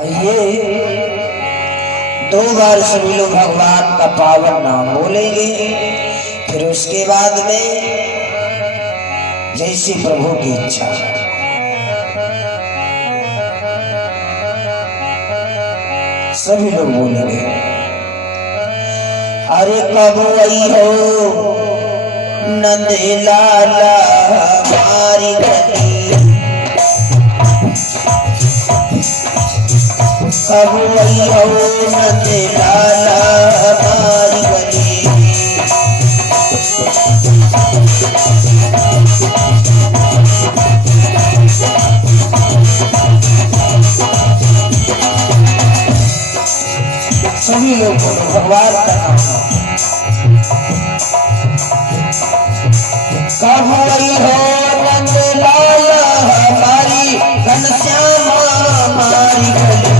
ये दो बार सभी लोग भगवान का पावन नाम बोलेंगे, फिर उसके बाद में जैसी प्रभु की इच्छा। सभी लोग बोलेंगे, अरे कब आई हो नंद लाला हमारी गली, कब आई हो नंद लाला हमारी गली। सभी लोग भगवान का नाम, कब आई हो नंद लाला हमारी घनश्यामा हमारी गली,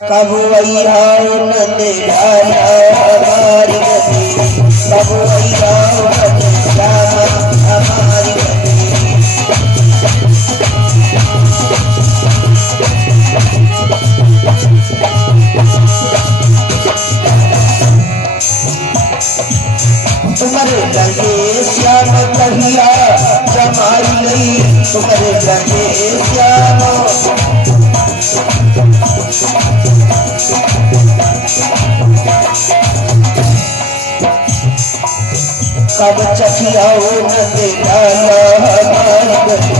कब आई हो नंद लाला हमारी गली, कब आई हो घनश्यामा हमारी गली। तुम्हारे लगे श्याम कहिया जमाई नहीं, तुम्हारे लगे श्याम कब चखिया नंद लाला हमारी गली,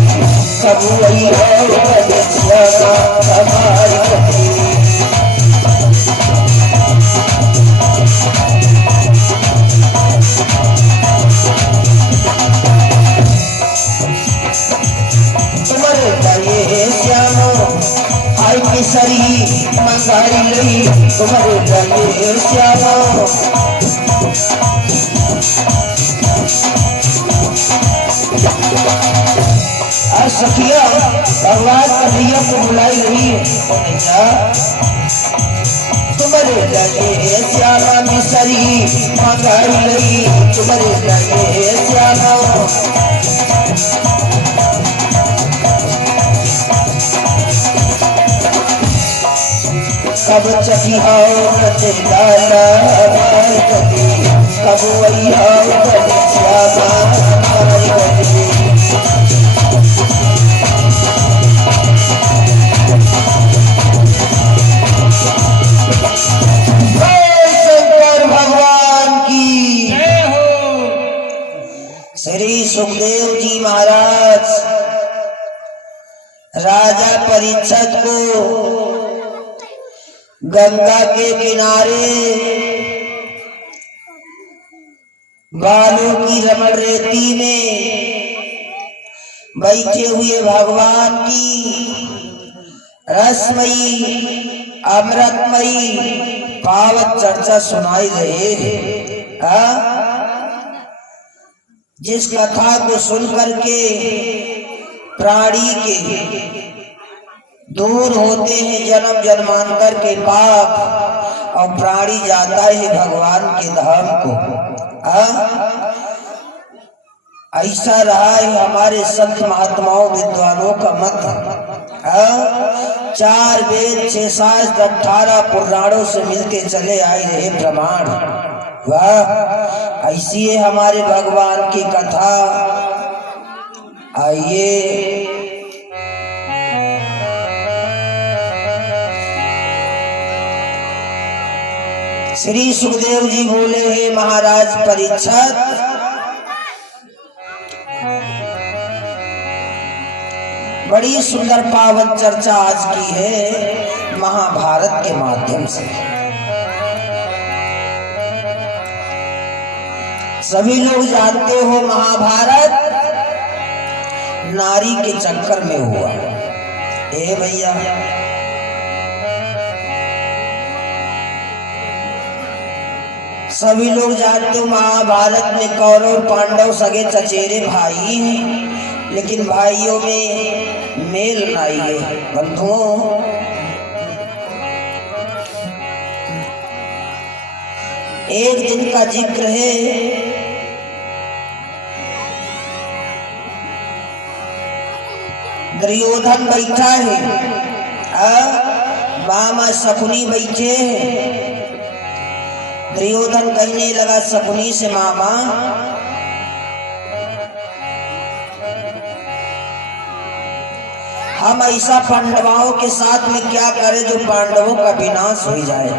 कब आई हो घनश्यामा हमारी गली। केसरी मंगाई लई, तुम्हारे लगे श्यामा और सखिया भगवान कन्हैया को बुलाई रही है, तुम्हारे लगे श्यामा केसरी मंगाई लई, तुम्हारे लगे श्यामा। कब चखी आओ नंद लाला हमारी गली, कब आई आओ घनश्यामा हमारी गली। शंकर भगवान की जय हो। श्री सुखदेव जी महाराज राजा परीक्षित को गंगा के किनारे बालों की रमण रेती में बैठे हुए भगवान की रसमयी अमृतमयी पावन चर्चा सुनाई रहे। जिस कथा को सुन करके प्राणी के दूर होते हैं जन्म जन्मांतर के पाप, और प्राणी जाता है भगवान के धाम को। ऐसा रहा है हमारे संत महात्माओं विद्वानों का मत। 4 वेद 6 शास्त्र 18 पुराणों से मिलते चले आए रहे प्रमाण। वाह, ऐसी है हमारे भगवान की कथा। आइए श्री सुखदेव जी बोले, हे महाराज परीक्षित, बड़ी सुंदर पावन चर्चा आज की है महाभारत के माध्यम से। सभी लोग जानते हो महाभारत नारी के चक्कर में हुआ। ए भैया, सभी लोग जानते हो महाभारत में कौरव पांडव सगे चचेरे भाई हैं, लेकिन भाइयों में मेल नहीं है। बंधुओं, एक दिन का जिक्र है, दुर्योधन बैठा है, मामा शकुनी बैठे हैं। दुर्योधन कहने लगा शकुनी से, मामा हम ऐसा पांडवों के साथ में क्या करें जो पांडवों का विनाश हो जाए।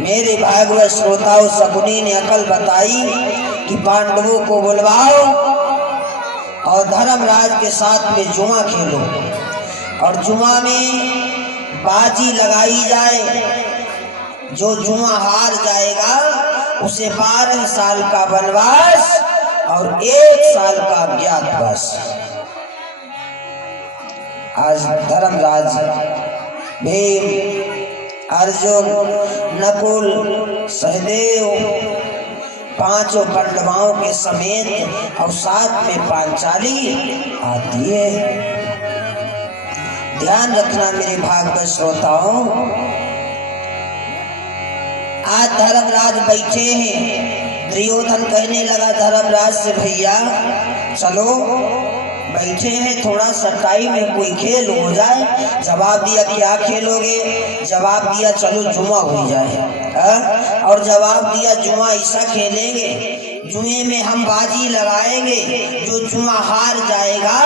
मेरे भागवत श्रोताओं, शकुनी ने अकल बताई कि पांडवों को बुलवाओ और धर्मराज के साथ में जुआ खेलो और जुआ में बाजी लगाई जाए। जो जुआ हार जाएगा उसे 12 साल का वनवास और 1 साल का अज्ञातवास। आज धर्मराज, भीम, अर्जुन, नकुल, सहदेव, 5 पांडवों के समेत और साथ में पांचाली आती है। ध्यान रखना मेरे भागवत श्रोताओं, आज धर्मराज बैठे हैं। दुर्योधन कहने लगा धर्मराज से, भैया चलो, बैठे हैं, थोड़ा सा टाइम में कोई खेल हो जाए। जवाब दिया, क्या खेलोगे? जवाब दिया, चलो जुआ हो जाए। और जवाब दिया, जुआ ऐसा खेलेंगे, जुए में हम बाजी लगाएंगे, जो जुआ हार जाएगा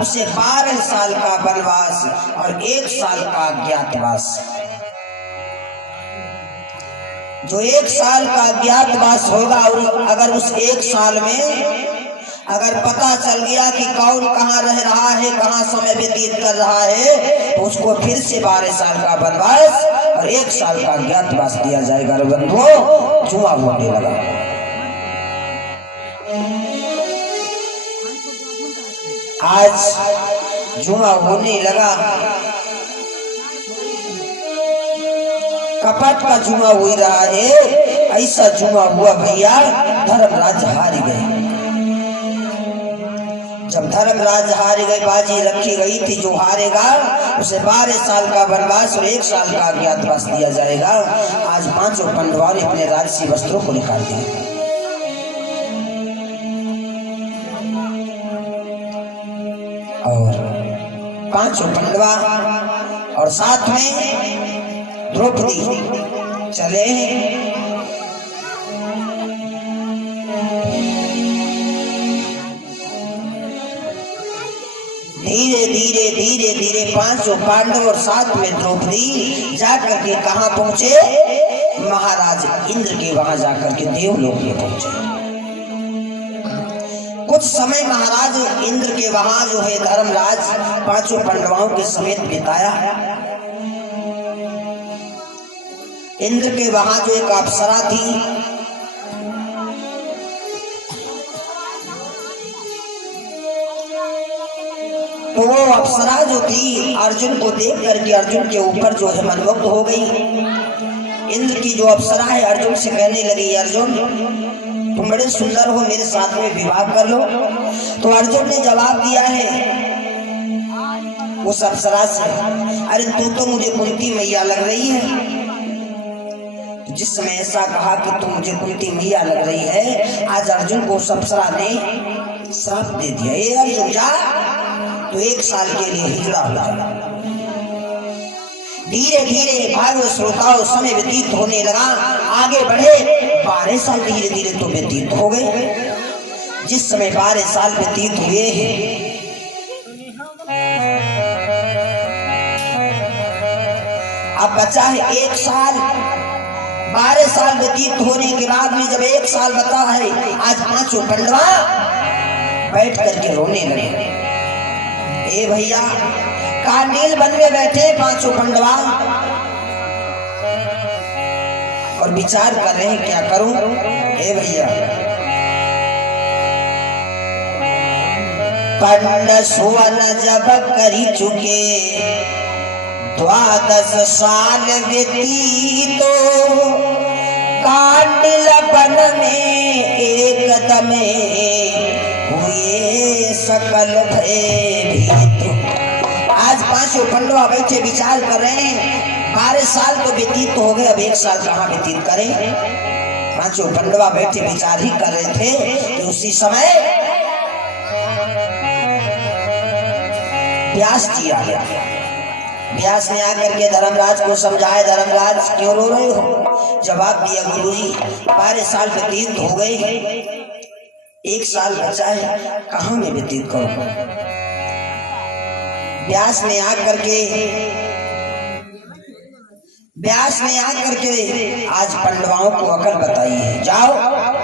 उसे 12 साल का वनवास और 1 साल का अज्ञातवास। जो 1 साल का अज्ञातवास होगा, और अगर उस 1 साल में अगर पता चल गया कि कौन कहाँ रह रहा है, कहाँ समय व्यतीत कर रहा है, तो उसको फिर से 12 साल का वनवास और 1 साल का अज्ञातवास दिया जाएगा। बंधुओं, जुआ होने लगा। आज जुआ होने लगा, कपट का जुआ हो रहा है। ऐसा जुआ हुआ भैया, धर्मराज हार गए। जब धर्मराज हार गए, बाजी रखी गई थी, जो हारेगा उसे 12 साल का वनवास और 1 साल का अज्ञातवास दिया जाएगा। आज 5 पांडवों ने अपने राजसी वस्त्रों को निकाल दिया और 5 पांडवा और साथ में द्रौपदी चले। धीरे धीरे धीरे धीरे 5 पांडव और साथ में द्रौपदी जाकर के कहाँ पहुंचे? महाराज इंद्र के वहां जाकर के देवलोक में पहुंचे। कुछ समय महाराज इंद्र के वहां जो है धर्मराज 5 पांडवों के समेत बिताया। इंद्र के वहां जो एक अप्सरा थी, तो वो अप्सरा जो थी अर्जुन को देख करके अर्जुन के ऊपर जो है मनमुग्ध हो गई। इंद्र की जो अप्सरा है अर्जुन से कहने लगी, अर्जुन तुम बड़े सुंदर हो, मेरे साथ में विवाह कर लो। तो अर्जुन ने जवाब दिया है उस अप्सरा से, अरे तू तो मुझे कुंती मैया लग रही है। जिस समय ऐसा कहा कि तू मुझे कुंती मैया लग रही है, आज अर्जुन को उस अप्सरा ने श्राप दे दिया, ए अर्जुन जा, तो 1 साल के लिए हिजड़ा हो जाए। धीरे धीरे भागवत श्रोताओं समय व्यतीत होने लगा, आगे बढ़े। 12 साल धीरे धीरे तो व्यतीत हो गए। जिस समय 12 साल व्यतीत हुए हैं, अब बचा है 1 साल। 12 साल व्यतीत होने के बाद में जब 1 साल बता है, आज 5 पांडवा बैठ करके रोने लगे। ए भैया, कांडील वन में बैठे 5 पांडवा और विचार कर रहे हैं क्या करूं। ए भैया, पंड सुवन जब करी चुके 12 साल व्यतीत, कांडील वन में एकदम हुए सकल भयभीत। आज 5 पांडवा बैठे विचार कर रहे हैं, 12 साल तो व्यतीत हो गए, अब 1 साल कहाँ व्यतीत करें। पांचों पंडवा बैठे विचार ही कर रहे थे कि उसी समय व्यास जी आ गया। व्यास ने आकर के धर्मराज को समझाया, धर्मराज क्यों रो रहे हो? जवाब दिया, गुरुजी 12 साल व्यतीत हो गए, 1 साल बचा है, कहाँ में व्यतीत करूं? व्यास ने आकर के आज पंडवाओं को अकल बताई है। जाओ,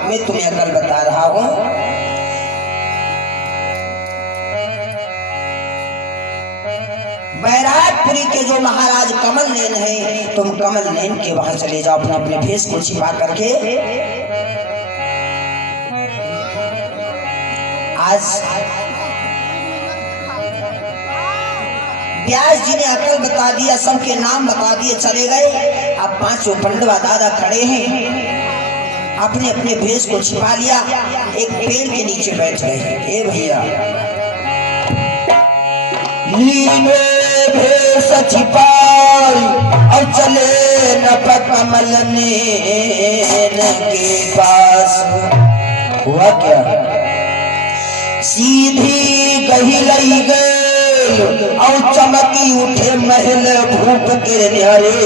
मैं तुम्हें अकल बता रहा हूं। बैरागपुरी के जो महाराज कमल नैन है, तुम कमल नैन के वहां चले जाओ, अपने अपने भेष को छिपा करके। आज व्यास जी ने अकल बता दिया, सबके नाम बता दिए, चले गए। अब पांचों पंडवा दादा खड़े हैं, अपने अपने भेष को छिपा लिया, एक पेड़ के नीचे बैठ गए। ए भैया, भेष छिपाई और चले न कमल नैन के पास। हुआ क्या? सीधी गही लई गए और चमकी उठे महल भूप के न्यारे,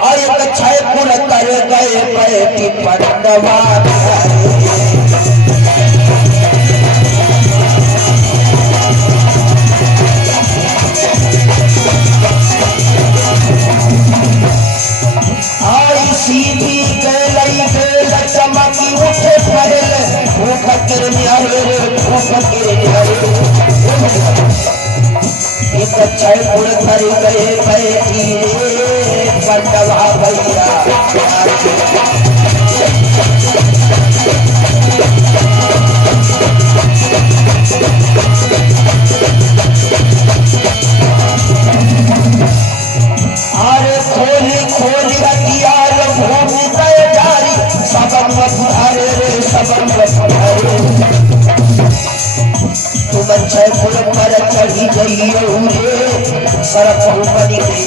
और एक छैपुर कर गए बैठी पंडवा सीधी गई चमकी उठे महल भूख के न्यारे, भूख के न्यारे। एक छैपुर कर गए बैठी रे पंडवा भैया। अरे खोली खोली हथियार भूमि गए जारी, सबन बधारे रे सबन बधारे। तुम छैपुर पर चढ़ी गई रे, सरप बनी गई।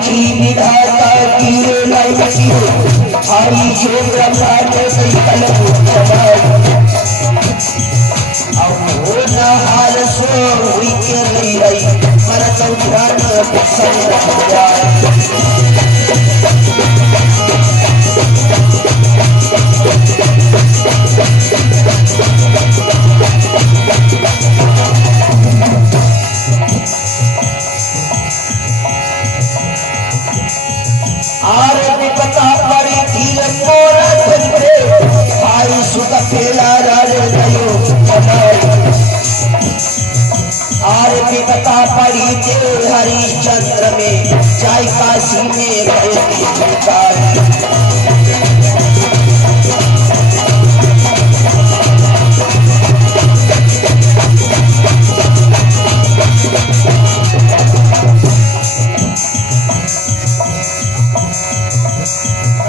की विधाता की लड़की आई जो ब्रह्मा ने संकल और हार सो हुई के नहीं आई मन तो ध्यान बता पड़ी देव हरिश्चंद्र में जाय काशी में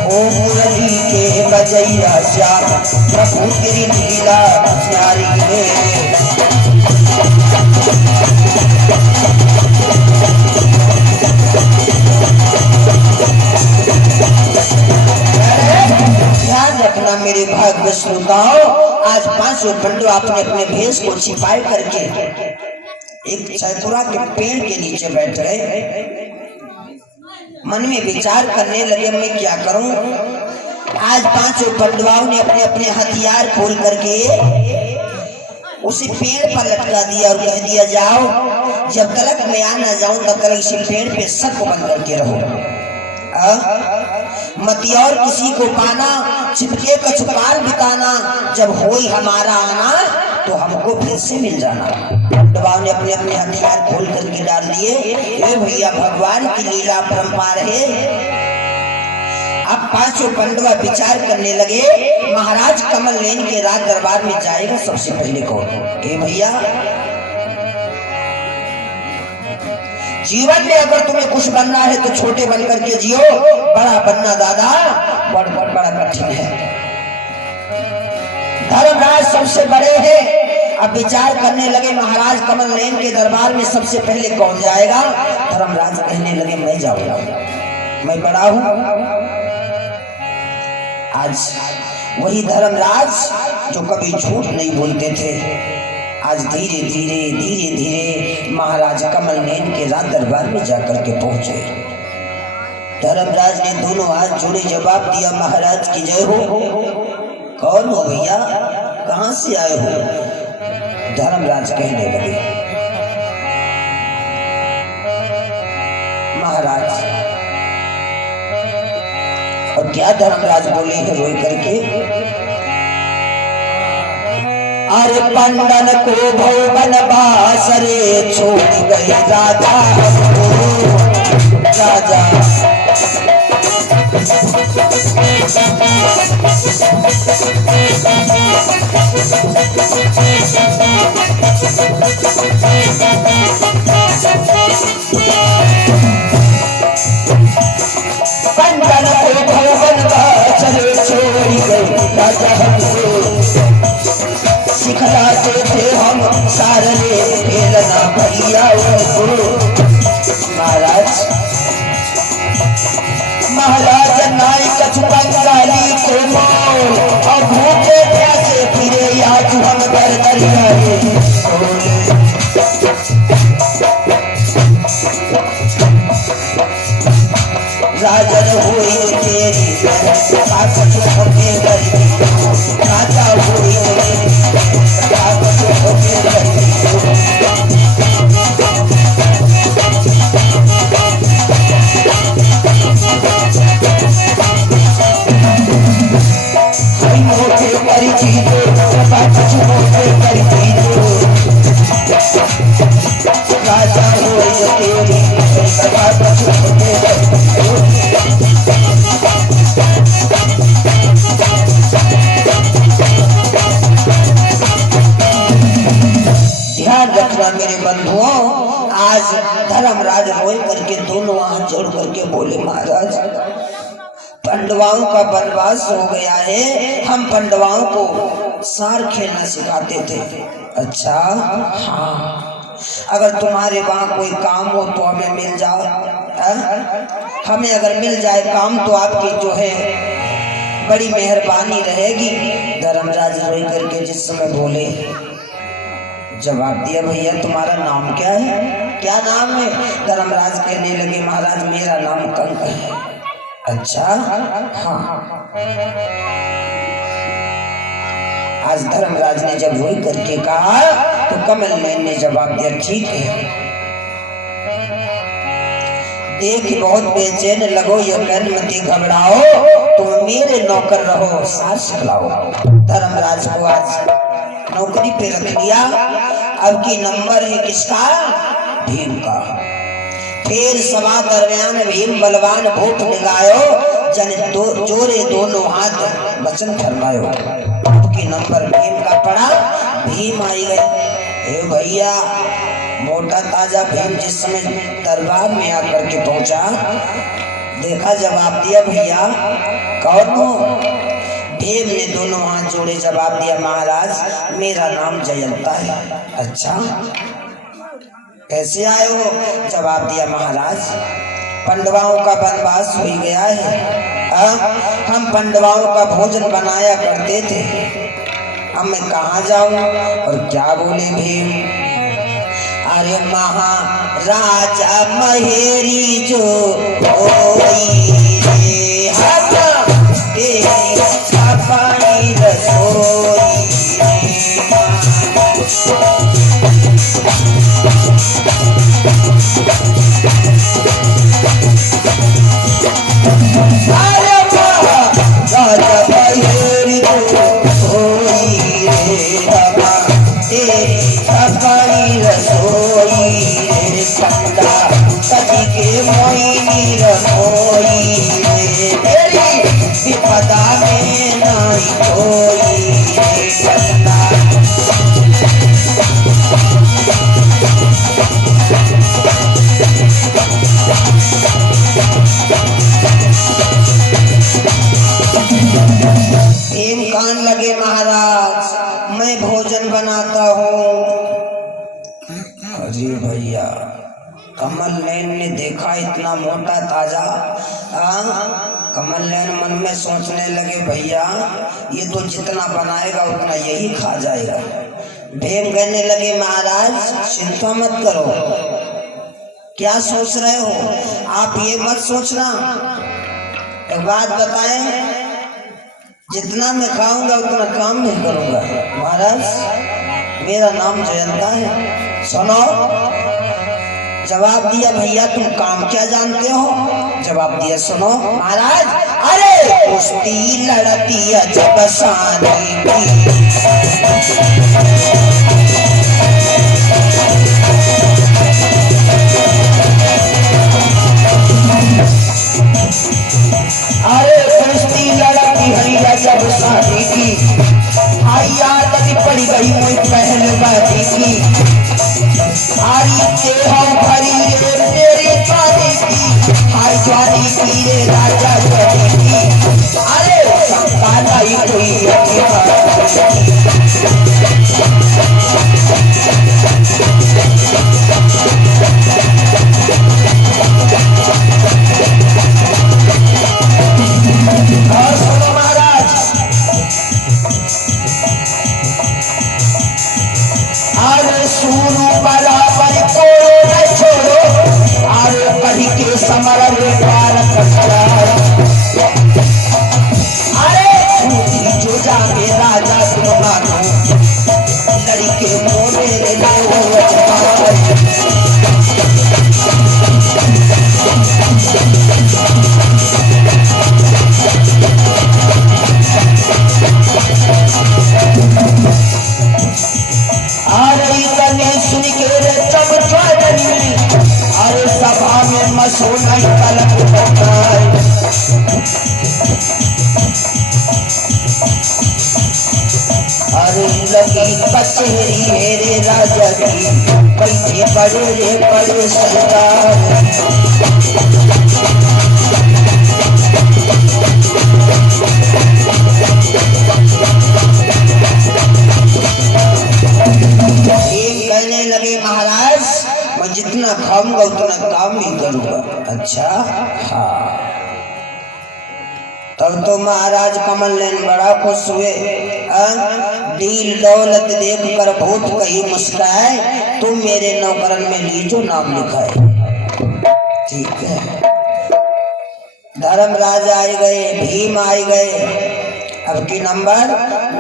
ओ मुरली के बजैया श्याम प्रभु तेरी लीला न्यारी है। ध्यान रखना मेरे भाग्य श्रोताओं, आज पांचों पंडवा अपने अपने भेष को छिपाए करके एक छैपुरा के पेड़ के नीचे बैठ गए। मन में विचार करने लगे, मैं क्या करूं? आज पांचों पंडवाओं ने अपने अपने हथियार खोल करके उसी पेड़ पर लटका दिया और कह दिया, जाओ जब तक मैं आ ना जाऊं तब तक इसी पेड़ पे सबको बंद करके रहो। मत और किसी को पाना, छिपके कछुकाल बिताना, जब होई हमारा आना तो हमको फिर से मिल जाना। पंडवाओं ने अपने अपने हथियार खोल करके डाल दिए। ये भैया भगवान की लीला परंपार है। अब पांचों पंडवा विचार करने लगे, महाराज कमल नैन के राज दरबार में जाएगा सबसे पहले कौन? ए भैया जीवन में अगर तुम्हें कुछ बनना है तो छोटे बन करके जियो, बड़ा बनना दादा बड़ा कठिन है। धर्मराज सबसे बड़े हैं। अब विचार करने लगे महाराज कमल नयन के दरबार में सबसे पहले कौन जाएगा। धर्मराज कहने लगे मैं जाऊंगा, मैं बड़ा हूं। आज वही धर्मराज जो कभी झूठ नहीं बोलते थे, आज धीरे धीरे महाराज कमल नयन के राज दरबार में जाकर के पहुंचे। धर्मराज ने दोनों हाथ जोड़े जवाब दिया, महाराज की जय हो। कौन हो भैया, कहां से आए हो। धर्मराज कहने लगे महाराज, और क्या धर्मराज बोले हैं रोई करके, अरे पंडन को भवन बासरे छोड़ गए राजा हमको, राजा पंडन को भवन बासरे छोड़ गए राजा हमको, सिखलाते थे हम सारे खेलना भैया उनको। महाराज नाई कछु बंगाली को मोल, और भूखे प्यासे फिरे आज हम दर दर गए। राजन हुई तेरी कछु होके गई, राजा हुई मेरे बंधुओं। आज धर्मराज रोए करके दोनों हाथ जोड़ करके बोले महाराज पांडवों का वनवास हो गया है, हम पांडवों को सार खेलना सिखाते थे। अच्छा हाँ, अगर तुम्हारे वहां कोई काम हो तो हमें मिल जाओ, हमें अगर मिल जाए काम तो आपकी जो है बड़ी मेहरबानी रहेगी। धर्मराज रोई करके जिस समय बोले जवाब दिया, भैया तुम्हारा नाम क्या है। क्या नाम है। धर्मराज कहने लगे महाराज मेरा नाम कंक है। अच्छा हाँ। आज धर्मराज ने जब रोई करके कहा तो कमल नयन ने जवाब दिया ठीक है, देख बहुत बेचैन लगो, ये कहन मत घबराओ, तुम मेरे नौकर रहो, सास खिलाओ। धर्मराज को आज नौकरी पे रख लिया। अब की नंबर है किसका, भीम का। फिर सभा दरमियान भीम बलवान भूत निगायो, जन जोरे दोनों हाथ वचन फरमायो। अब की नंबर भीम का पड़ा, भीम आई गए। भैया मोटा ताजा भीम जिस समय दरबार में आकर के पहुंचा, देखा जवाब दिया भैया कौन हो। भीम ने दोनों हाथ जोड़े जवाब दिया महाराज मेरा नाम जयंता है। अच्छा कैसे आए हो। जवाब दिया महाराज पांडवों का वनवास हो गया है, हम पांडवों का भोजन बनाया करते थे, अब मैं कहाँ जाऊं। और क्या बोले भीम, अरे महाराजा महेरी जो होई पानी रसोई, राजा महेरी जो होई पानी रसोई, पंडा कदी के मोई रसोई, विपदा में नहीं कोई बसता। भोजन बनाता हूँ। अरे भैया, कमल नैन ने देखा इतना मोटा ताजा। कमल नैन मन में सोचने लगे भैया ये तो जितना बनाएगा उतना यही खा जाएगा। भीम कहने लगे महाराज चिंता मत करो। क्या सोच रहे हो आप? ये मत सोचना, एक बात बताएं, जितना मैं खाऊंगा उतना काम नहीं करूंगा। महाराज मेरा नाम जयंता है। सुनो, जवाब दिया भैया तुम काम क्या जानते हो? जवाब दिया सुनो महाराज, अरे कुश्ती लड़ती है जब सानी की। अरे कुश्ती लड़ती है जब सानी की, आई आदत पड़ गई मुझ पहलवानी की। आरी ते हम भरी रे तेरी जानी की, हाय जानी की रे राजा जानी की। अरे शंका नहीं कोई और सुनो महाराज, अरे सुनो बराबर कोरो न छोड़ो, अरे कहीं के समर में पार कटरा। अरे जो जाके राजा तुम मानो, लड़के मोरे रे सुन के रे चमचानी, अरे सभा में मसोना तलक बताए। अरे लगी कचहरी मेरे राजा की, बैठे बड़े रे बड़े सरदार। कहने लगे महाराज मैं जितना खाऊंगा उतना काम भी करूंगा। अच्छा हाँ। तब तो महाराज कमल नैन बड़ा खुश हुए। डील दौलत देख कर भूत कहीं मुस्काए, तुम मेरे नौकरन में लीजो नाम लिखा है। ठीक है। धर्मराज आए गए, भीम आए गए। अब की नंबर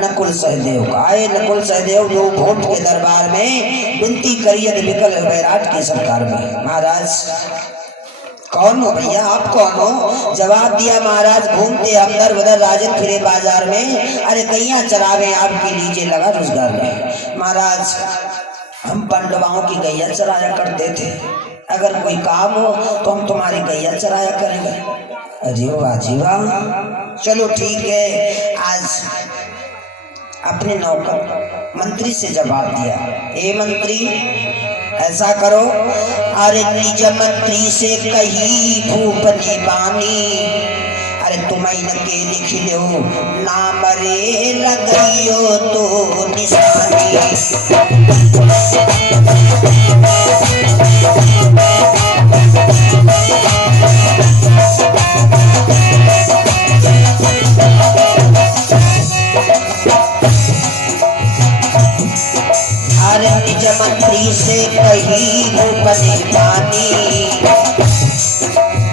नकुल सहदेव का आए। नकुल सहदेव जो भोट के दरबार में विनती करिए विकल वैराट की सरकार में। महाराज कौन हो भैया, आप कौन हो? जवाब दिया महाराज घूमते अंदर उधर राजन फिरे बाजार में, अरे गैया चरावे आपके लीजिए लगा रोजगार में। महाराज हम पांडवाओं की गैया चराया करते थे, अगर कोई काम हो तो हम तुम्हारी गैया चराया करेंगे। अरे वाह जी वाह, चलो ठीक है। आज अपने नौकर मंत्री से जवाब दिया, ए मंत्री ऐसा करो, अरे निज मंत्री से कही भूप ने बानी, अरे तुम्हें के लिख लो नाम रे लगाइयो तो निशानी। निज मंत्री से कही भूप ने बानी,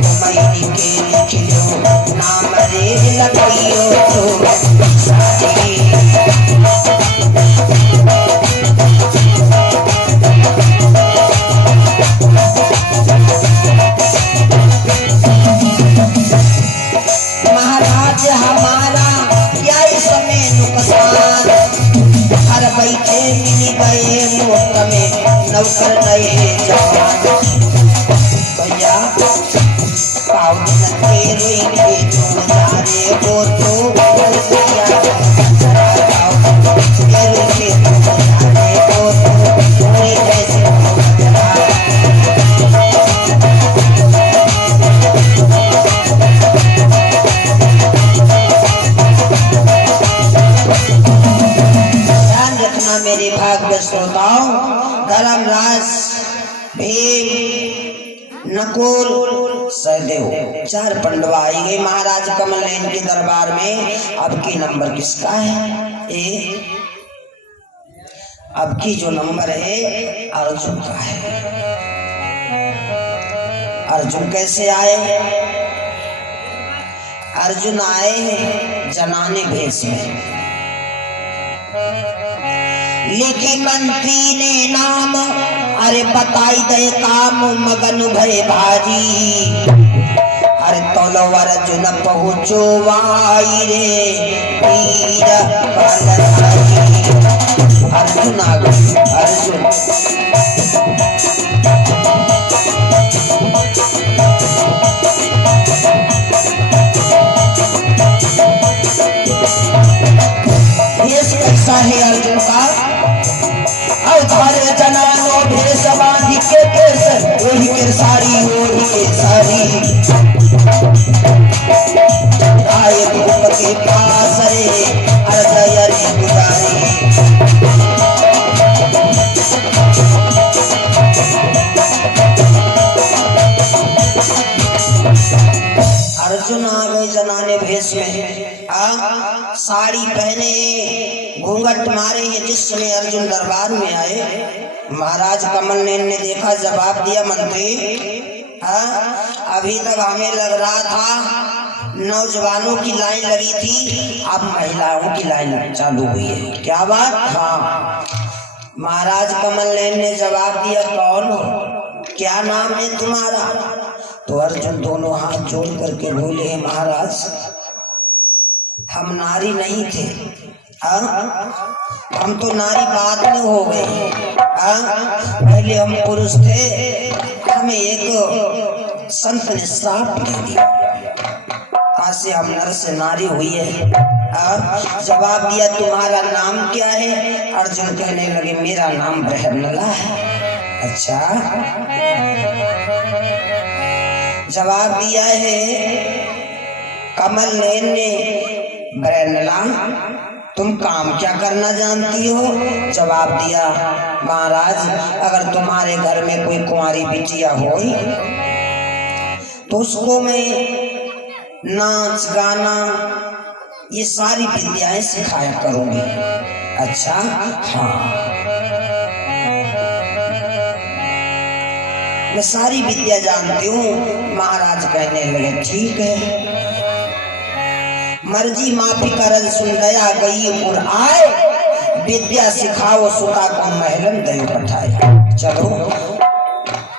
तुम्हें के लिख लो नाम रे लगाइयो तो निशानी। महाराज हमारा क्या इसमें नुकसान, घर बैठे मिल गए मुफ्त में नौकर नए जवान। भैया पाँव के रोई के तुम जाने वो तो दिया जरा जाओ, के रोई के तुम जाने वो तो पूरे जैसे मेरे मेरे भाग्य श्रोताओं, धर्मराज, भीम, नकुल, सहदेव, 4 पांडव आई गए महाराज कमल नयन के दरबार में। अब की नंबर किसका है? अब की जो नंबर है अर्जुन का है। अर्जुन कैसे आए? अर्जुन आए हैं जनाने भेष में। लिखी मंत्री ने नाम, अरे बताई दे काम, मगन भय भारी। अरे तोलो अर्जुन पहुँचो वाई रे वीर बलधारी। अर्जुन आ गए। अर्जुन कैसा है अर्जुन का? अवतारे जनानो भेष बांधी के केस, ओढ़ी के साड़ी, ओढ़ी के साड़ी। आए धूप के पास रे अर्जय रे गुजारी। अर्जुन आ गए जनाने भेष में। साड़ी पहने, घूंघट मारे हैं। जिस समय अर्जुन दरबार में आए, महाराज कमल नयन ने देखा, जवाब दिया, मंत्री अभी तक हमें लग रहा था नौजवानों की लाइन लगी थी, अब महिलाओं की लाइन चालू हुई है। क्या बात? हाँ। महाराज कमल नयन ने जवाब दिया, कौन हो, क्या नाम है तुम्हारा? तो अर्जुन दोनों हाथ जोड़ करके बोले, महाराज हम नारी नहीं थे, हम तो नारी बाद में हो गए। पहले हम पुरुष थे, हमें एक संत ने श्राप दे दिया, आज से हम नर से नारी हुई है। जवाब दिया, तुम्हारा नाम क्या है? अर्जुन कहने लगे, मेरा नाम बृहन्नला है। अच्छा, जवाब दिया है कमल नयन ने, बृहन्नला तुम काम क्या करना जानती हो? जवाब दिया, महाराज अगर तुम्हारे घर में कोई कुंवारी बिटिया हो तो उसको मैं नाच गाना ये सारी विद्याएं सिखाया करूंगी। अच्छा, हाँ, मैं सारी विद्या जानती हूँ। महाराज कहने लगे, ठीक है, मर्जी माफी करल सुन दया गई और आए, विद्या सिखाओ सुता को महलन दयो पठाए। चलो,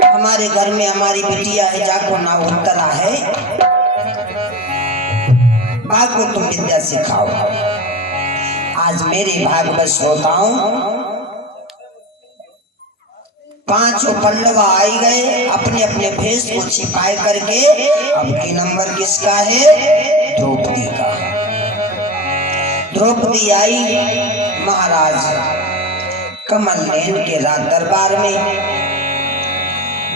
हमारे घर में हमारी बिटिया है, जाको ना उत्तरा है, बाको तुम विद्या सिखाओ। आज मेरे भागवत श्रोताओं, 5 पांडव आई गए अपने अपने भेष को छिपाए करके। अब की नंबर किसका है? द्रौपदी का। द्रौपदी आई महाराज कमल नयन के राज दरबार में,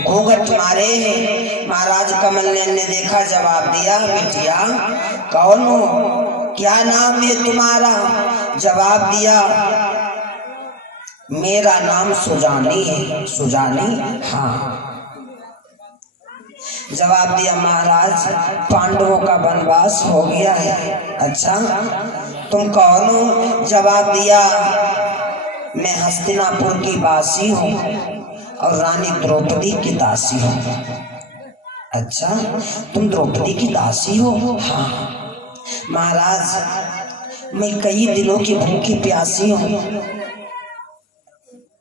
घूंघट मारे हैं। महाराज कमल नयन ने देखा, जवाब दिया, बिटिया कौन हो, क्या नाम है तुम्हारा? जवाब दिया, मेरा नाम सुजानी है। सुजानी? हाँ। जवाब दिया, महाराज पांडवों का वनवास हो गया है। अच्छा, तुम कौन हो? जवाब दिया, मैं हस्तिनापुर की वासी हूँ और रानी द्रौपदी की दासी हूँ। अच्छा, तुम द्रौपदी की दासी हो? हाँ। महाराज मैं कई दिनों की भूखी प्यासी हूँ।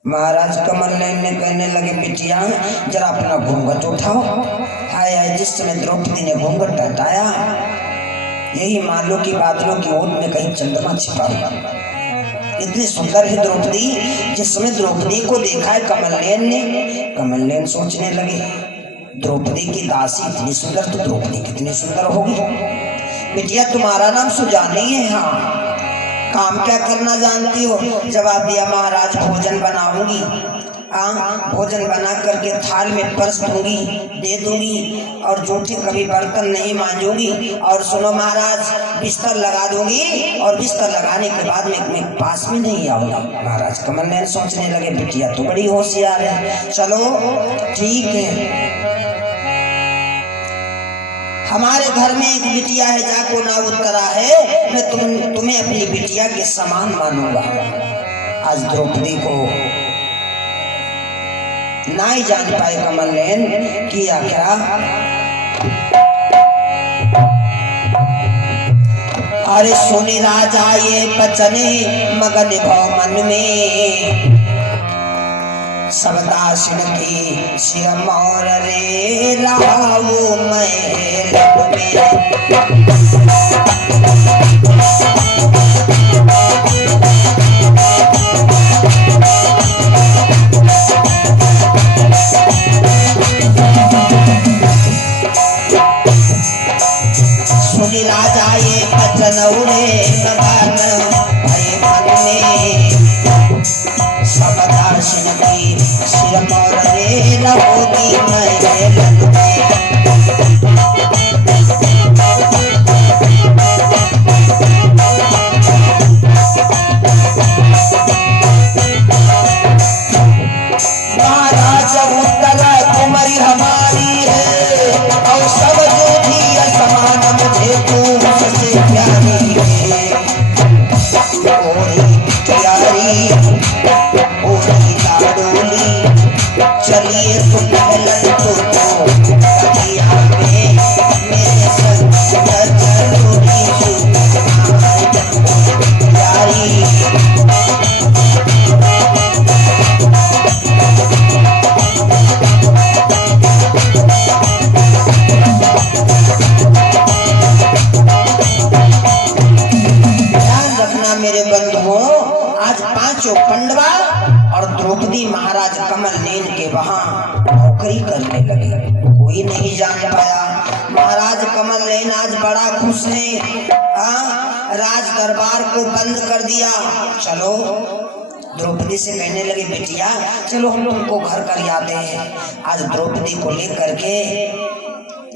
महाराज कमल नयन ने कहने लगे, बिटिया जरा अपना घूंघट उठाओ। हाय हाय, जिस समय द्रौपदी ने घूंघट हटाया, यही मालो की बादलों की ओट में कहीं चंद्रमा छिपा हुआ। इतनी सुंदर है द्रौपदी। जिस समय द्रौपदी को देखा है कमल नयन ने, कमल नयन सोचने लगे, द्रौपदी की दासी इतनी सुंदर तो द्रौपदी कितनी सुंदर होगी। बिटिया तुम्हारा नाम सुजानी है? हाँ। काम क्या करना जानती हो? जवाब दिया, महाराज भोजन बनाऊंगी भोजन बना करके थाल में परस दूंगी, दे दूंगी और जूठे कभी बर्तन नहीं मांजूंगी। और सुनो महाराज, बिस्तर लगा दूंगी और बिस्तर लगाने के बाद मैं पास में नहीं आऊंगा। महाराज कमल नयन सोचने लगे बिटिया तो बड़ी होशियार है, चलो ठीक है, हमारे घर में एक बिटिया है जाको ना उत्तरा है, मैं तुम्हें अपनी बिटिया के समान मानूंगा। आज द्रौपदी को ना ही जान पाए कमल नयन किया क्या। अरे सुनी राजा ये बचने मगन भव मन में, सब दासिन की सिरमौर रे राहु महल में। सुनी राजा ये बचन उड़े मगन भय मन में, सब दासिन की सिरमौर रे रहोगी महल में। महाराज उत्तरा कुमारी हमारी है और सब जो भी समान मुझे तुमसे प्यारी है। चलिए तुम महलन तो कटिया में मेरे संग चलोगी प्यारी। ध्यान रखना मेरे बंधुओं, आज पांचों पंडवा और द्रौपदी महाराज कमल नयन के वहां नौकरी करने लगे, कोई नहीं जान पाया। महाराज कमल नयन आज बड़ा खुश है, राज दरबार को बंद कर दिया। चलो द्रौपदी से कहने लगे बिटिया चलो हम तुमको घर कर आते हैं। आज द्रौपदी को लेकर के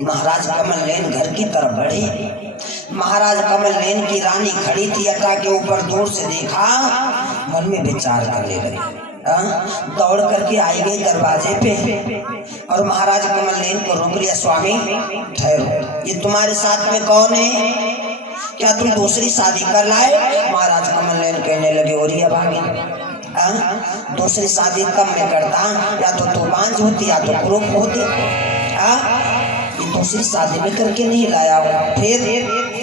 महाराज कमल नयन घर की तरफ बढ़े। महाराज कमल नयन की रानी खड़ी थी, अटा के ऊपर दूर से देखा, मन में विचार करने लगे। दौड़ करके आई गई दरवाजे पे और महाराज कमल नयन को रोक लिया। स्वामी ठहरो, ये तुम्हारे साथ में कौन है, क्या तुम दूसरी शादी कर लाए? महाराज कमल नयन कहने लगे और ये भागी दूसरी शादी कब मैं करता, या तो तू बांझ होती या तो कुरूप होती। ये दूसरी शादी में करके नहीं लाया हूँ। फिर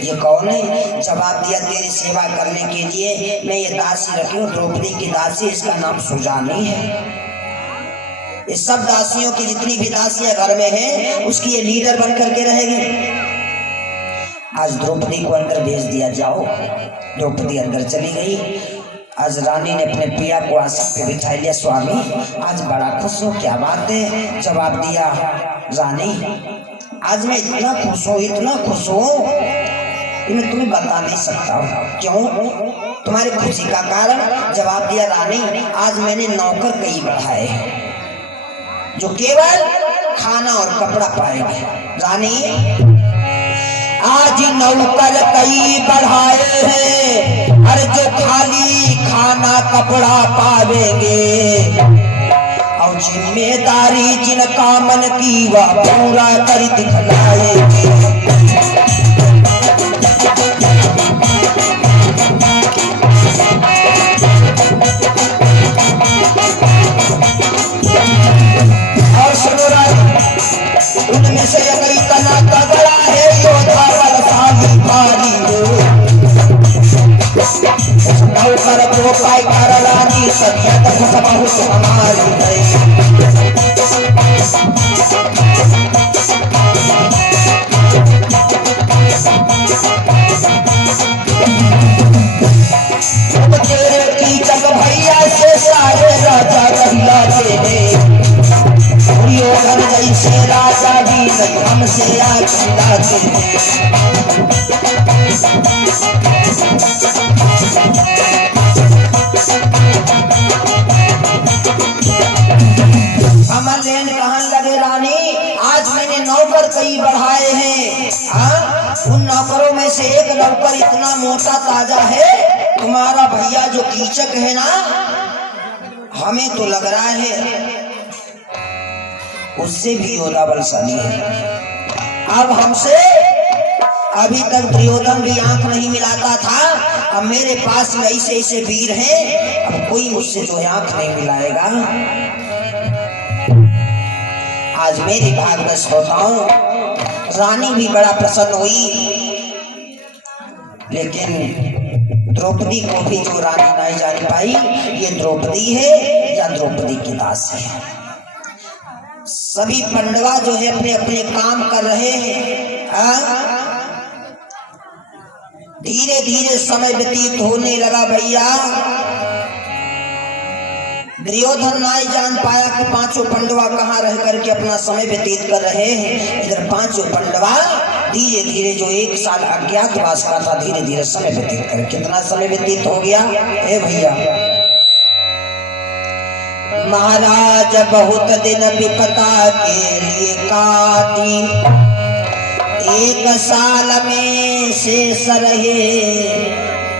ये कौन है? जवाब दिया तेरी सेवा करने के लिए मैं ये दासी रखी हूँ, द्रौपदी की दासी, इसका नाम सुजानी है। ये सब दासियों की जितनी भी दासियां घर में हैं उसकी ये लीडर बन करके रहेगी। आज द्रौपदी को अंदर भेज दिया, जाओ। द्रौपदी अंदर चली गई। आज रानी ने अपने पिया को आसन पे बिठा लिया। स्वामी आज बड़ा खुश हूँ, क्या बात है? जवाब दिया रानी आज मैं इतना खुश हूँ, इतना खुश हूँ कि मैं तुम्हें बता नहीं सकता हूँ। क्यों? तुम्हारी खुशी का कारण? जवाब दिया रानी आज मैंने नौकर कई बढ़ाए जो केवल खाना और कपड़ा पाएंगे। रानी आज नौकर कई बढ़ाए हैं, अरे जो खाली खाना कपड़ा पावेंगे और जिम्मेदारी जिनका मन की वह पूरा कर दिखलाएंगे। और सुनो उनमें से कई तना तगड़ा है योद्धा बलशाली भारी हो, नौकर को पाई कर रानी सदियत सब बहुत हमारी है। तेरे कीचक भैया से सारे राजा कहलाते हैं, दुर्योधन जैसे राजा भी नहीं हमसे आखिलाते हैं। कई बढ़ाए हैं। उन नौकरों में से एक नौकर इतना मोटा ताजा है, तुम्हारा भैया जो कीचक है ना, हमें तो लग रहा है उससे भी ज्यादा बलशाली है। अब हमसे अभी तक दुर्योधन भी आंख नहीं मिलाता था, अब मेरे पास में ऐसे ऐसे वीर हैं, अब कोई मुझसे जो है आंख नहीं मिलाएगा। आज मेरी भागवत श्रोताओं, रानी भी बड़ा प्रसन्न हुई, लेकिन द्रौपदी को भी जो रानी नहीं जान पाई, ये द्रौपदी है या द्रौपदी की दास है। सभी पंडवा जो है अपने अपने काम कर रहे हैं। धीरे धीरे समय व्यतीत होने लगा भैया। दुर्योधन नहीं जान पाया कि पांचों पंडवा कहाँ रह करके अपना समय व्यतीत कर रहे हैं। इधर पांचों पंडवा धीरे धीरे जो 1 साल अज्ञातवास का था, धीरे धीरे समय व्यतीत कर, कितना समय व्यतीत हो गया ए भैया। महाराज बहुत दिन विपदा के लिए काटी, 1 साल में शेष रहे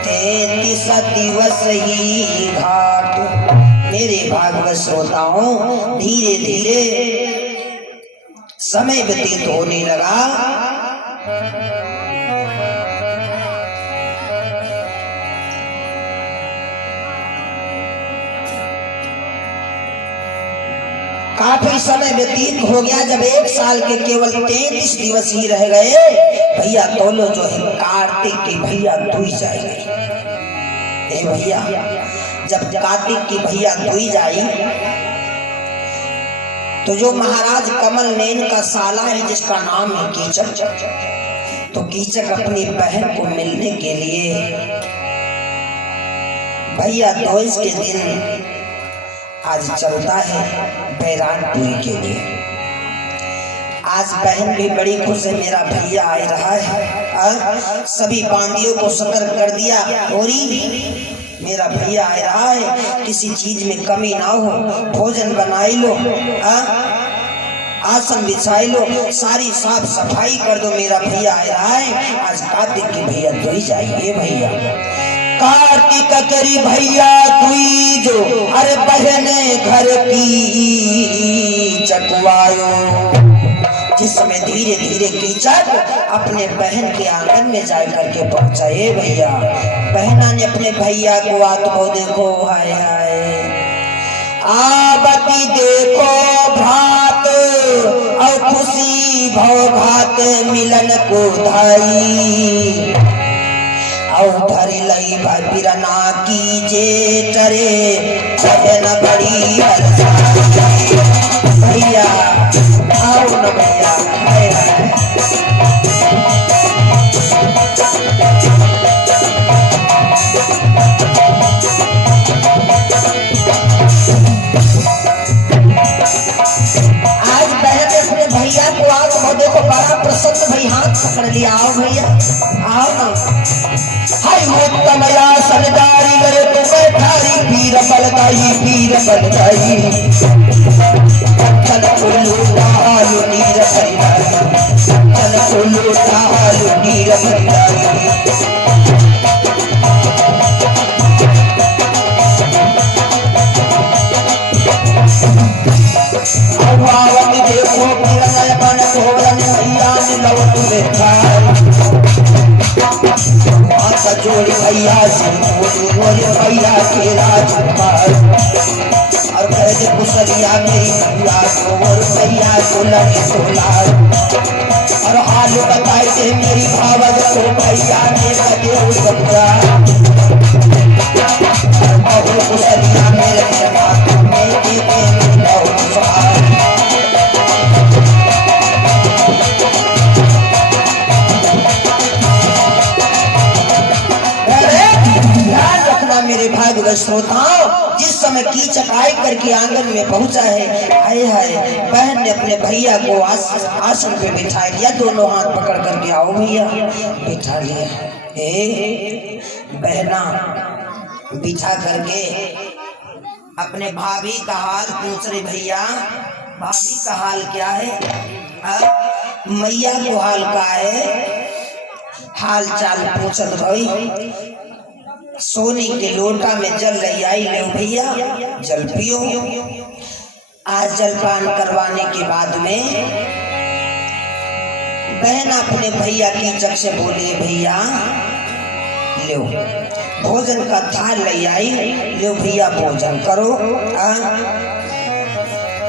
33 दिवस ही घाट। मेरे भागवत श्रोताओं, धीरे धीरे समय व्यतीत होने लगा। काफी समय व्यतीत हो गया। जब 1 साल के केवल 33 दिवस ही रह गए भैया, तोलो जो है कार्तिक की भैया दुई जाएगी। ए भैया, जब कार्तिक की भैया दुई जाई, तो जो महाराज कमल नैन का साला है जिसका नाम है कीचक, तो कीचक अपनी बहन को मिलने के लिए भैया द्वेष के दिन आज चलता है बैरानपुरी के लिए। आज बहन भी बड़ी खुश है, मेरा भैया आ रहा है। सभी बांदियों को सतर्क कर दिया, और मेरा भैया आ रहा है, किसी चीज में कमी ना हो, भोजन बनाई लो, आसन बिछाई लो, सारी साफ सफाई कर दो, मेरा भैया आ रहा है। आज कार्तिक की भैया दुई जाइए भैया। कार्तिक करी भैया दुई जो, अरे बहने घर की चकवायो। जिस समय धीरे धीरे कीचक अपने बहन के आंगन में जा करके पहुंचा। भैया, बहना ने अपने भैया को आत को देखो, हाय हाय आवती देखो भात, और खुशी भव भात मिलन को धाई, और धरी लई बिरना की जे चरे बहन बड़ी हरसाई। भैया आओ न भैया, हाय हाय भैया को आओ, देखो बड़ा प्रसन्न भाई, हाथ पकड़ लिया। आओ भैया, आओ ना। हाय उत्तमया सरदारी गए तो बैठारी, पीर बलदाई पीर बलदाई, चल उल्लू डालू नीर भरिदाई, चल उल्लू डालू नीर भरिदाई। अभावती देखो किरण बन घोरन भैया लौट देखा, माता जोड़ी भैया से मोरे भैया के राजकुमार, और कह दे कुशलिया मेरी भैया को, और भैया को लड़े सोलार, और हाल बताए थे मेरी भावज को, भैया ने कदे उसका और कुशलिया मेरे जमात में दीदे मेरे भागवत श्रोताओं। जिस समय कीचक आए करके आंगन में पहुंचा है, हाय हाय बहन ने अपने भैया को आसन पे बिठा लिया, दोनों हाथ पकड़ करके आओ भैया, बिठा लिया। बहना बिठा करके अपने भाभी का हाल पूछ रहे, भैया भाभी का हाल क्या है? मैया को हाल का है, हाल चाल पूछत भाई। सोने के लोटा में जल ले आई, ले भैया जल पियो। आज जलपान करवाने के बाद में बहन अपने भैया कीचक से बोले, भैया लो भोजन का थाल ले आई, लो भैया भोजन करो।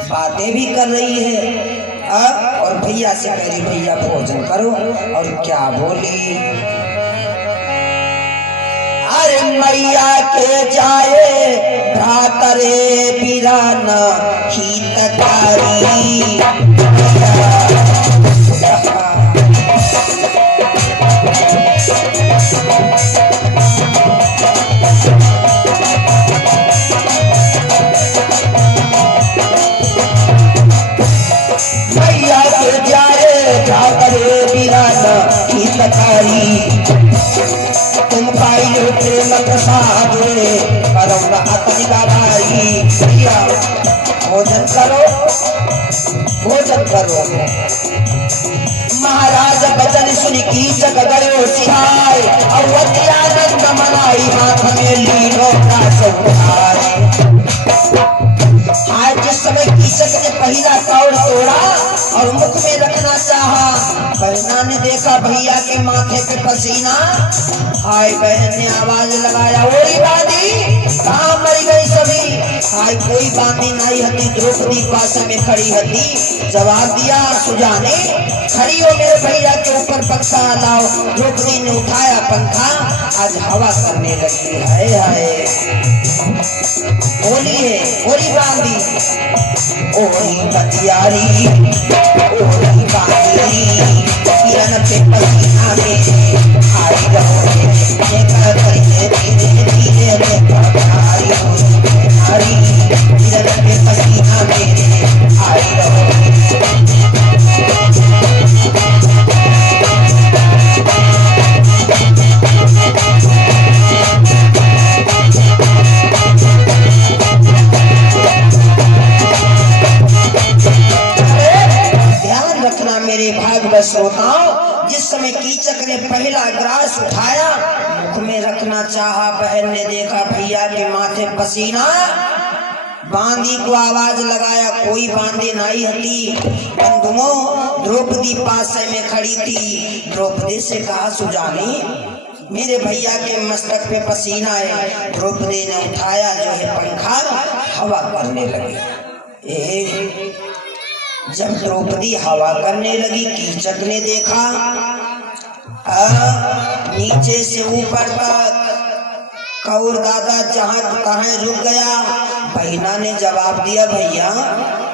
बातें भी कर रही है और भैया से कह रही, भैया भोजन करो। और क्या बोली, अरे मैया के जाए भ्रातरे बिरान हितकारी। मैया के जाए भ्रातरे बिरान हितकारी। तुम पाइयो प्रेम प्रसाद करो अतनी भाई। भैया भोजन करो, भोजन करो। महाराज बचन सुन कीचक गयो सिहाय, अवत्यानंद मनाई हाथ में लीनो का सौभाग्य। आज जिस समय कीचक ने पहला कौड़ तोड़ा और मुख में रखना चाहा, बहना ने देखा भैया के माथे पे पसीना। हाय बहन ने आवाज लगाया, ओरी बांधी कहाँ मरी गई सभी। हाय कोई बांधी नहीं हती, द्रौपदी पास में खड़ी हती। जवाब दिया सुजाने, खड़ी हो मेरे भैया के ऊपर पंखा लाओ। द्रौपदी ने उठाया पंखा, आज हवा करने लगी। हाय हाय होली है, होली बांधी, ओरी बतियारी, ओरी बांधी किरण पे पसीना में आई रहो। धीरे धीरे धीरे नारी किरण पे पसीना में आई रहो। मेरे भागवत श्रोताओं, जिस समय कीचक ने पहला ग्रास उठाया, मुख में रखना चाहा, बहन ने देखा भैया के माथे पसीना। बांदी को आवाज लगाया, कोई बांदी नहीं हती। बंधुओं द्रौपदी पास में खड़ी थी। द्रौपदी से कहा, सुजानी मेरे भैया के मस्तक पे पसीना है। द्रौपदी ने उठाया जो है पंखा, हवा करने लगी। जब द्रौपदी हवा करने लगी, कीचक ने देखा नीचे से ऊपर तक कौर दादा जहाँ कहाँ रुक गया। बहना ने जवाब दिया, भैया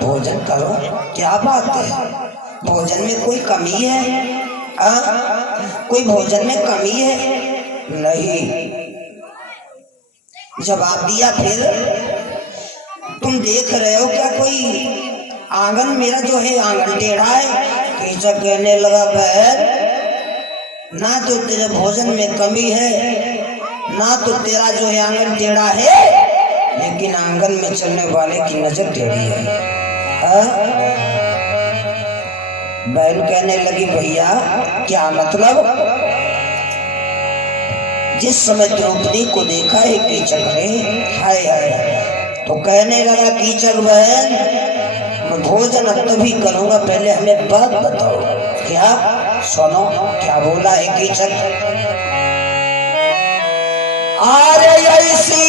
भोजन करो। क्या बात है, भोजन में कोई कमी है? कोई भोजन में कमी है? नहीं। जवाब दिया, फिर तुम देख रहे हो क्या कोई आंगन मेरा जो है आंगन टेढ़ा है? कीचक कहने लगा, बहन ना तो तेरे भोजन में कमी है, ना तो तेरा जो है आंगन टेढ़ा है, लेकिन आंगन में चलने वाले की नजर टेढ़ी है। बहन कहने लगी, भैया क्या मतलब? जिस समय द्रौपदी को देखा है कीचक ने, हाय हाय, तो कहने लगा, कीचक बहन मैं भोजन तभी करूंगा, पहले हमें बात बताओ। क्या? सुनो क्या बोला है कीचक। आरे ऐसी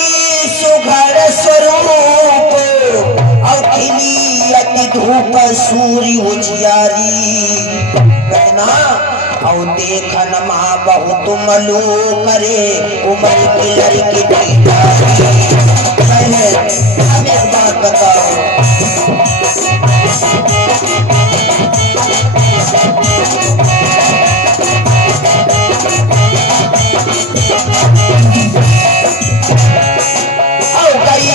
सुघर स्वरूप और खिली अति धूप सूर्य उजियारी। कहना और देखन माँ बहुत मलू करे उमर की लड़की बेचारी। पहले हम एक बात बताओ,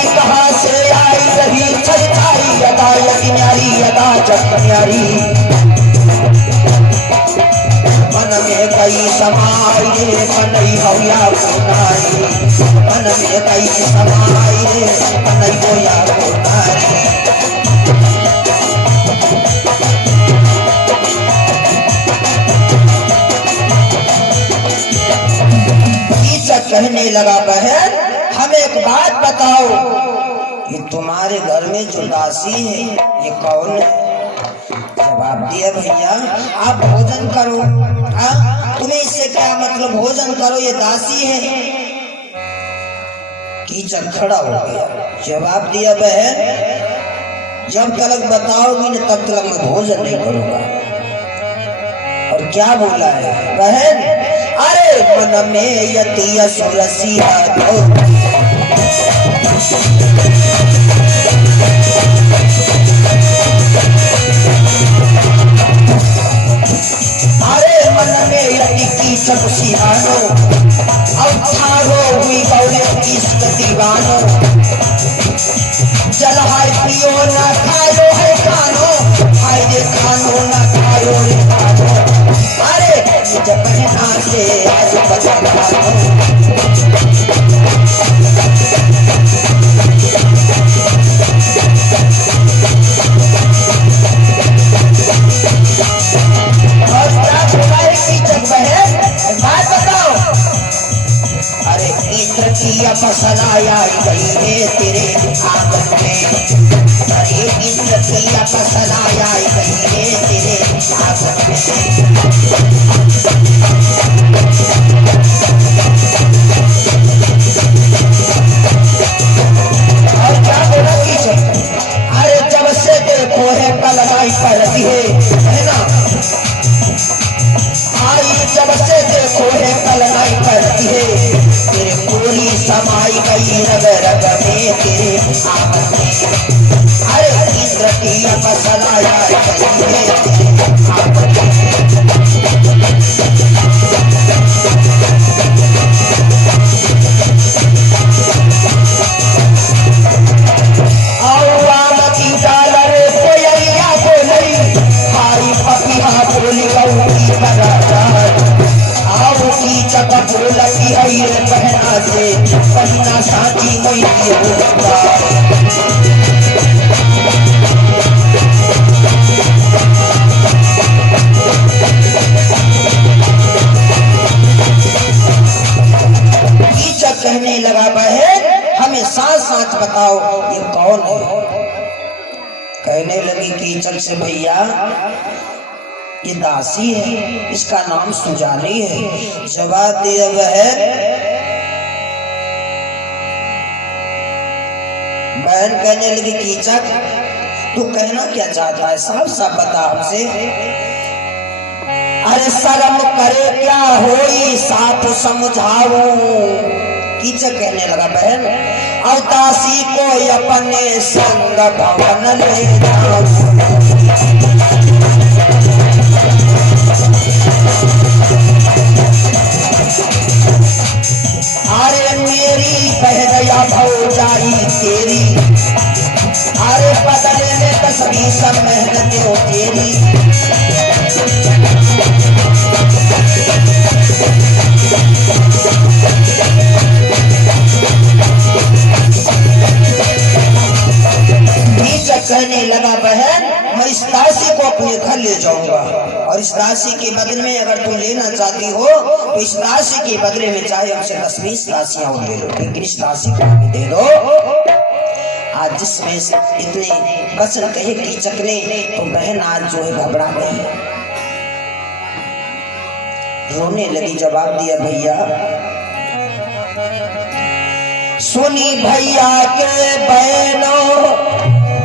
कहाँ से आई रही छछाई यदा यज्ञारी यदा जगन्यारी। मन में कई समाई रे कन्हई होया कोनारी। मन में कई समाई रे कन्हई होया कोनारी। लगा, बहन हमें एक बात बताओ, ये तुम्हारे घर में जो दासी है ये कौन है? जवाब दिया, भैया आप भोजन करो। तुम्हें इससे क्या मतलब, भोजन करो, ये दासी है। कीचक खड़ा हो गया, जवाब दिया, बहन जब तक बताओगी न तब तक मैं भोजन नहीं करूंगा। और क्या बोला है बहन? अरे मन में यति असुरसिया सब सिहानो अवठारो हुई गौरे किस्त दीवानो, जल हाय पियो ना खायो है खानो, हाय दे खानो ना खायो रे खानो। अरे निज बहना से आज बचानो, फसलाया गई है तेरे आंगन में, अरे इंद्र की फसलाया गई है तेरे आंगन में। और क्या बोला कीचक? अरे जब से देखो है कलनाई पड़ती है ना, आई जब से देखो है कलनाई पड़ती है, तेरे पूरी समाई गई रग रग में तेरे आंगन में। अरे इंद्र की फसलाया गई है तेरे आंगन में। बहना से बहना साथी नहीं होगा। कीचक कहने लगा, बहन हमें साथ साथ बताओ ये कौन है? कहने लगी कीचक से, भैया ये दासी है, इसका नाम सुजानी है। जवाब दिया, बहन कहने लगी, कीचक तू कहना क्या चाहता है, साफ साफ बता हमसे। अरे शर्म करे क्या होई साफ समझाओ। कीचक कहने लगा, बहन और दासी को अपने संग भवन ले जाओ। अरे मेरी बहनया भौजाई तेरी, अरे बदले में कसबी सब मेहनत हो तेरी। कहने लगा, बहन मैं इस दासी को अपने घर ले जाऊंगा, और इस दासी के बदले में अगर तुम लेना चाहती हो तो इस दासी के बदले में चाहे हमसे 10-20 दासियां और ले लो, लेकिन इस दासी को हमें दे दो। आज जिसमें इतने वचन कहे कीचक ने तो बहन आज जो है घबरा गई, रोने लगी। जवाब दिया, भैया सुनी भैया के बहनों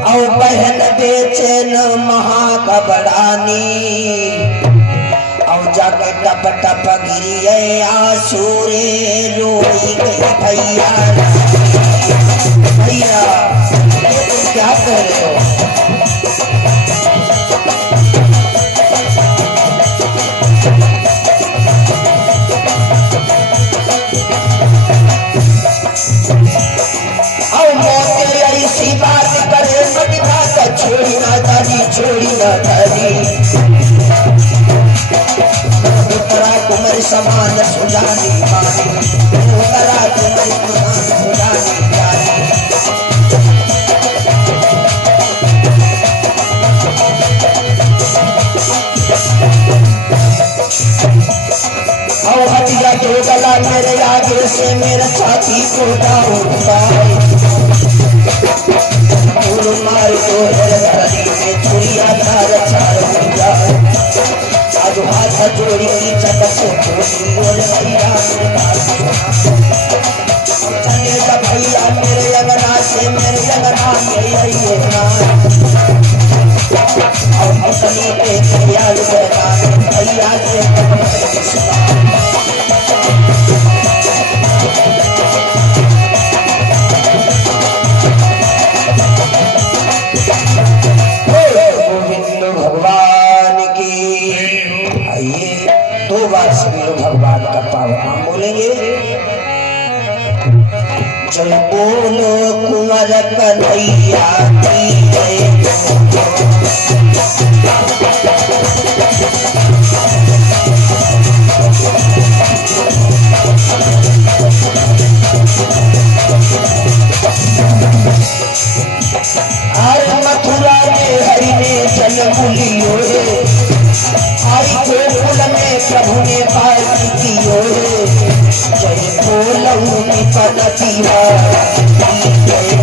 और बहन बेचैन महाघबरानी, और जाके टप टप गिरी आंसू रे रोई गई। भैया भैया ये तुम क्या कर रहे हो? ऐसी बात करे मत बात, छोड़ी ना दादी छोड़ी ना दादी। उत्तरा कुमार समान सुजानी मानी, उत्तरा कुमार समान सुजानी जानी। और हटिया के गला मेरे आगे जोर से मेरा छाती को डालता है, मार को धरती में चुरिया धार चार पूजा आज हाथ जोड़ी की चटक से छोटी और भैया चले जा भैया मेरे अंगना से मेरे अंगना में आइए ना और हंसनी पे ख्याल करना भैया से भगवान की। आइए 2 बार सभी लोग भगवान का पावन नाम बोलेंगे। जय बोलो कुंवर कन्हैया की जय। मथुरा में हरि ने जन्म लियो रे, हरि गोकुल में प्रभु ने बात कियो रे, जय बोलऊ निपट दीवा जय